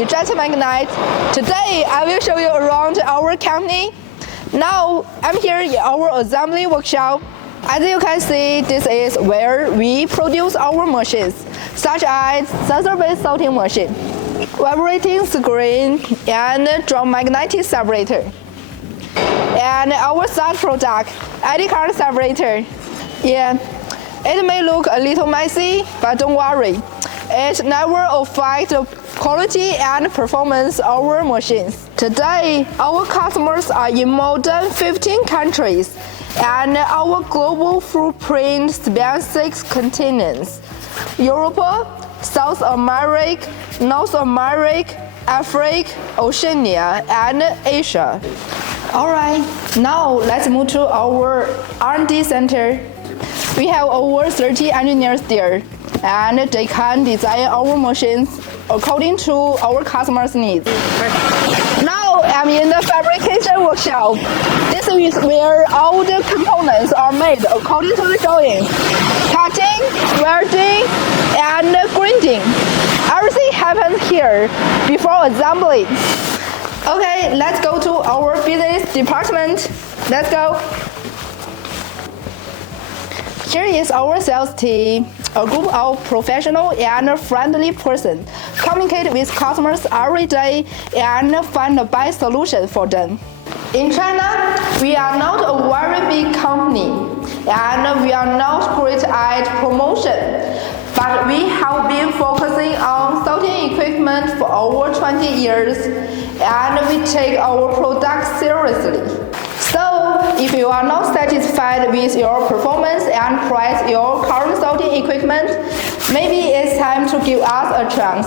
EJETMAGNET. Today I will show you around our company. Now I'm here in our assembly workshop. As you can see, this is where we produce our machines, such as sensor-based sorting machine, vibrating screen, and drum magnetic separator. And our side product, ID card separator. Yeah, it may look a little messy, but don't worry. It never affects the quality and performance of our machines. Today, our customers are in more than 15 countries, and our global footprint spans 6 continents: Europe, South America, North America, Africa, Oceania, and Asia. Alright, now let's move to our R&D center. We have over 30 engineers there, and they can design our machines according to our customers' needs. Now I'm in the fabrication workshop. This is where all the components are made according to the drawing. Cutting, welding, and grinding. Everything happens here before assembly. Okay, let's go to our business department. Let's go. Here is our sales team, a group of professional and friendly persons. Communicate with customers every day and find the best solution for them. In China, we are not a very big company, and we are not great at promotion. But we have been focusing on sorting equipment for over 20 years, and we take our products seriously. So, if you are not satisfied with your performance and price your current sorting equipment, maybe it's time to give us a chance.